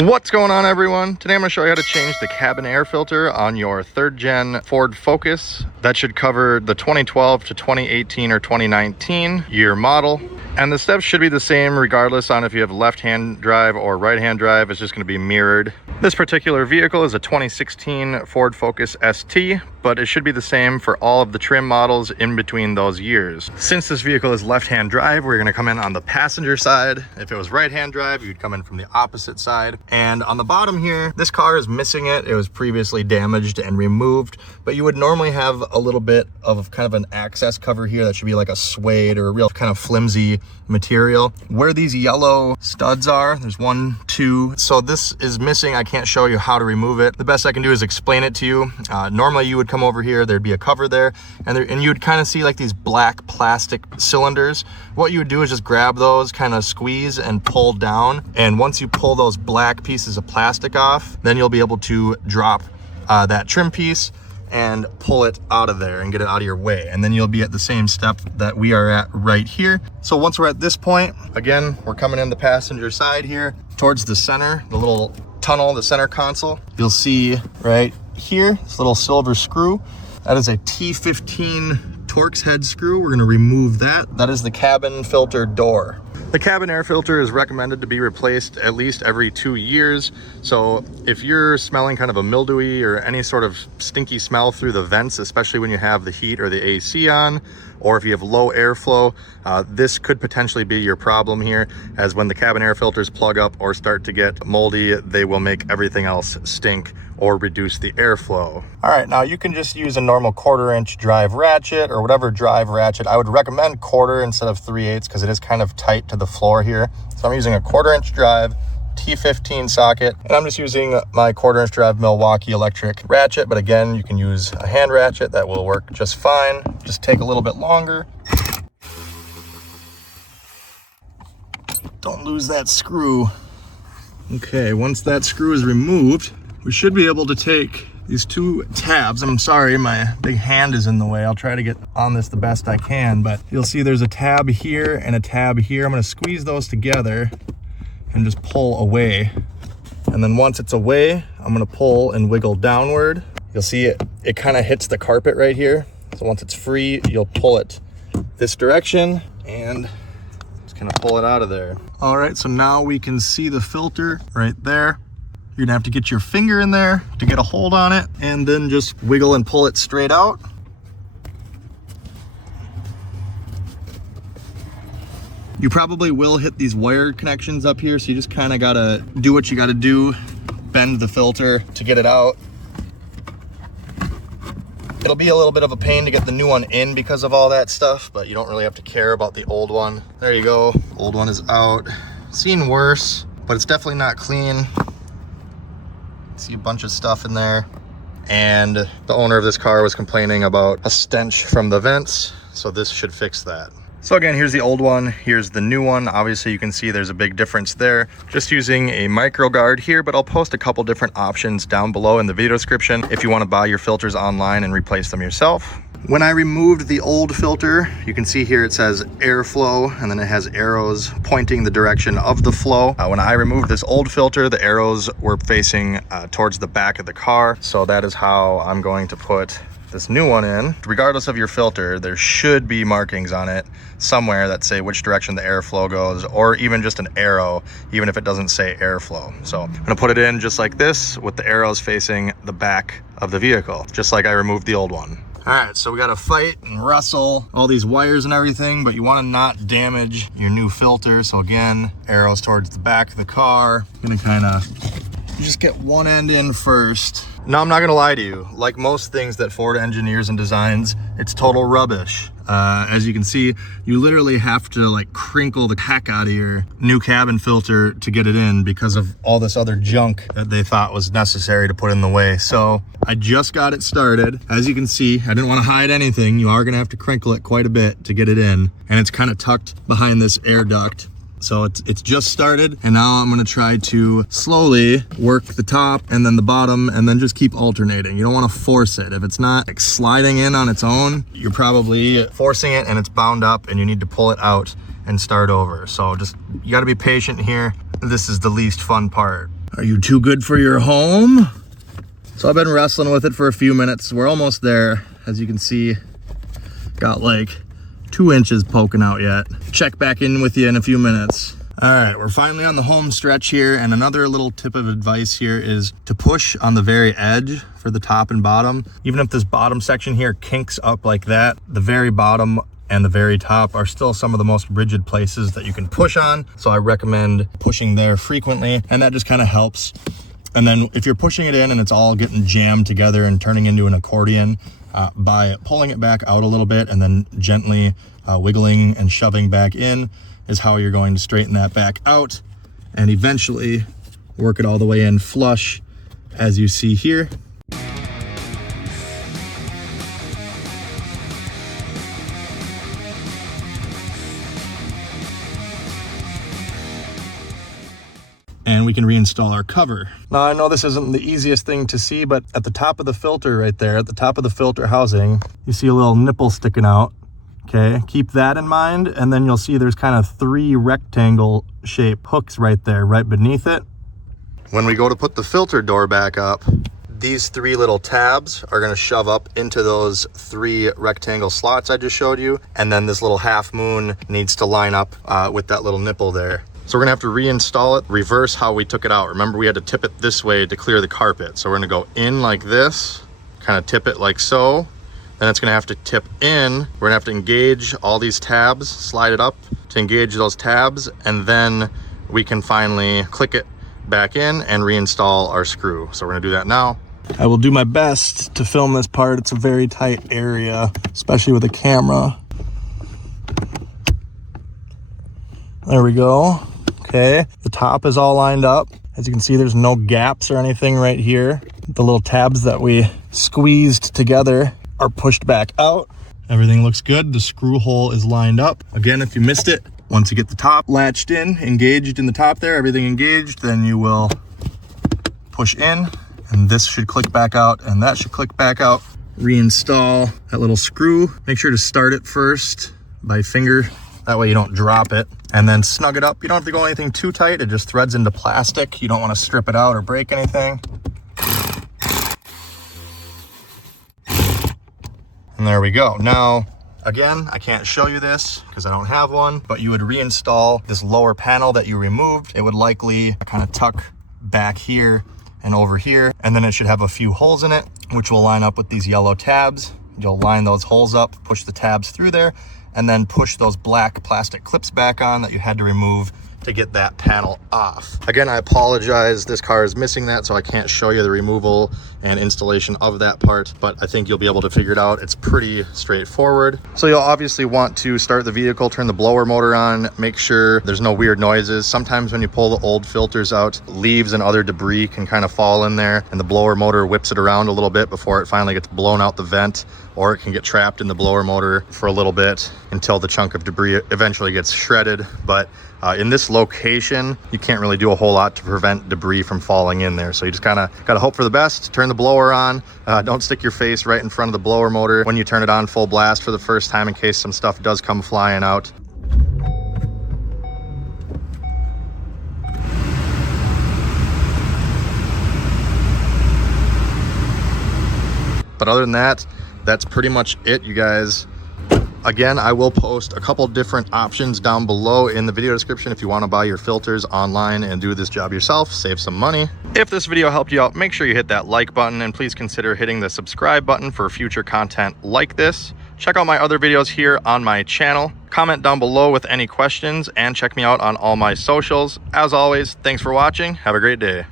What's going on, everyone? Today I'm going to show you how to change the cabin air filter on your 3rd gen Ford Focus. That should cover the 2012 to 2018 or 2019 year model. And the steps should be the same regardless on if you have left-hand drive or right-hand drive. It's just going to be mirrored. This particular vehicle is a 2016 Ford Focus ST, but it should be the same for all of the trim models in between those years. Since this vehicle is left-hand drive, we're going to come in on the passenger side. If it was right-hand drive, you'd come in from the opposite side. And on the bottom here, this car is missing it. It was previously damaged and removed, but you would normally have a little bit of kind of an access cover here that should be like a suede or a real kind of flimsy material. Where these yellow studs are, there's 1, 2. So this is missing. I can't show you how to remove it. The best I can do is explain it to you. Normally you would come over here, there'd be a cover there, and you would kind of see like these black plastic cylinders. What you would do is just grab those, kind of squeeze and pull down. And once you pull those black pieces of plastic off, then you'll be able to drop that trim piece and pull it out of there and get it out of your way. And then you'll be at the same step that we are at right here. So once we're at this point, again, we're coming in the passenger side here towards the center, the little tunnel, the center console. You'll see right here, this little silver screw. That is a T15 Torx head screw. We're gonna remove that. That is the cabin filter door. The cabin air filter is recommended to be replaced at least every 2 years. So if you're smelling kind of a mildewy or any sort of stinky smell through the vents, especially when you have the heat or the AC on, or if you have low airflow, this could potentially be your problem here, as when the cabin air filters plug up or start to get moldy, they will make everything else stink or reduce the airflow. All right, now you can just use a normal 1/4-inch drive ratchet or whatever drive ratchet. I would recommend 1/4 instead of 3/8 because it is kind of tight to the floor here. So I'm using a 1/4-inch drive, T15 socket, and I'm just using my 1/4-inch drive Milwaukee electric ratchet. But again, you can use a hand ratchet, that will work just fine. Just take a little bit longer. Don't lose that screw. Okay, once that screw is removed, we should be able to take these 2 tabs. I'm sorry, my big hand is in the way. I'll try to get on this the best I can, but you'll see there's a tab here and a tab here. I'm gonna squeeze those together and just pull away. And then once it's away, I'm gonna pull and wiggle downward. You'll see it kind of hits the carpet right here. So once it's free, you'll pull it this direction and just gonna pull it out of there. All right, so now we can see the filter right there. You're gonna have to get your finger in there to get a hold on it and then just wiggle and pull it straight out. You probably will hit these wire connections up here, so you just kind of gotta do what you gotta do, bend the filter to get it out. It'll be a little bit of a pain to get the new one in because of all that stuff, but you don't really have to care about the old one. There you go, old one is out. Seen worse, but it's definitely not clean. See a bunch of stuff in there. And the owner of this car was complaining about a stench from the vents, so this should fix that. So again, here's the old one, here's the new one. Obviously you can see there's a big difference there. Just using a micro guard here, but I'll post a couple different options down below in the video description if you want to buy your filters online and replace them yourself. When I removed the old filter, you can see here it says airflow, and then it has arrows pointing the direction of the flow. When I removed this old filter, the arrows were facing towards the back of the car. So that is how I'm going to put this new one in. Regardless of your filter, there should be markings on it somewhere that say which direction the airflow goes, or even just an arrow, even if it doesn't say airflow. So I'm gonna put it in just like this with the arrows facing the back of the vehicle, just like I removed the old one. All right, so we got to fight and wrestle all these wires and everything, but you want to not damage your new filter. So again, arrows towards the back of the car. I'm gonna kind of just get one end in first. Now, I'm not gonna lie to you, like most things that Ford engineers and designs, it's total rubbish. As you can see, you literally have to like crinkle the heck out of your new cabin filter to get it in because of all this other junk that they thought was necessary to put in the way. So I just got it started. As you can see, I didn't want to hide anything. You are gonna have to crinkle it quite a bit to get it in. And it's kind of tucked behind this air duct. So it's just started, and now I'm gonna try to slowly work the top and then the bottom and then just keep alternating. You don't wanna force it. If it's not like sliding in on its own, you're probably forcing it and it's bound up and you need to pull it out and start over. So just, you gotta be patient here. This is the least fun part. Are you too good for your home? So I've been wrestling with it for a few minutes. We're almost there. As you can see, got like 2 inches poking out yet. Check back in with you in a few minutes. All right, we're finally on the home stretch here. And another little tip of advice here is to push on the very edge for the top and bottom. Even if this bottom section here kinks up like that, the very bottom and the very top are still some of the most rigid places that you can push on. So I recommend pushing there frequently, and that just kind of helps. And then if you're pushing it in and it's all getting jammed together and turning into an accordion, by pulling it back out a little bit and then gently wiggling and shoving back in is how you're going to straighten that back out and eventually work it all the way in flush, as you see here. And we can reinstall our cover. Now, I know this isn't the easiest thing to see, but at the top of the filter right there, at the top of the filter housing, you see a little nipple sticking out. Okay, keep that in mind. And then you'll see there's kind of 3 rectangle shaped hooks right there, right beneath it. When we go to put the filter door back up, these 3 little tabs are gonna shove up into those 3 rectangle slots I just showed you. And then this little half moon needs to line up with that little nipple there. So we're gonna have to reinstall it, reverse how we took it out. Remember, we had to tip it this way to clear the carpet. So we're gonna go in like this, kind of tip it like so. Then it's gonna have to tip in. We're gonna have to engage all these tabs, slide it up to engage those tabs, and then we can finally click it back in and reinstall our screw. So we're gonna do that now. I will do my best to film this part. It's a very tight area, especially with a camera. There we go. Okay, the top is all lined up. As you can see, there's no gaps or anything right here. The little tabs that we squeezed together are pushed back out. Everything looks good. The screw hole is lined up. Again, if you missed it, once you get the top latched in, engaged in the top there, everything engaged, then you will push in, and this should click back out, and that should click back out. Reinstall that little screw. Make sure to start it first by finger. That way you don't drop it, and then snug it up. You don't have to go anything too tight. It just threads into plastic. You don't want to strip it out or break anything. And there we go. Now, again, I can't show you this because I don't have one, but you would reinstall this lower panel that you removed. It would likely kind of tuck back here and over here, and then it should have a few holes in it, which will line up with these yellow tabs. You'll line those holes up, push the tabs through there, and then push those black plastic clips back on that you had to remove to get that panel off. Again, I apologize. This car is missing that, so I can't show you the removal and installation of that part, but I think you'll be able to figure it out. It's pretty straightforward. So you'll obviously want to start the vehicle, turn the blower motor on, make sure there's no weird noises. Sometimes when you pull the old filters out, leaves and other debris can kind of fall in there, and the blower motor whips it around a little bit before it finally gets blown out the vent, or it can get trapped in the blower motor for a little bit until the chunk of debris eventually gets shredded. But in this location, you can't really do a whole lot to prevent debris from falling in there. So you just kind of got to hope for the best, turn the blower on. Don't stick your face right in front of the blower motor when you turn it on full blast for the first time in case some stuff does come flying out. But other than that, that's pretty much it, you guys. Again, I will post a couple different options down below in the video description if you want to buy your filters online and do this job yourself, save some money. If this video helped you out, make sure you hit that like button, and please consider hitting the subscribe button for future content like this. Check out my other videos here on my channel. Comment down below with any questions, and check me out on all my socials. As always, thanks for watching. Have a great day.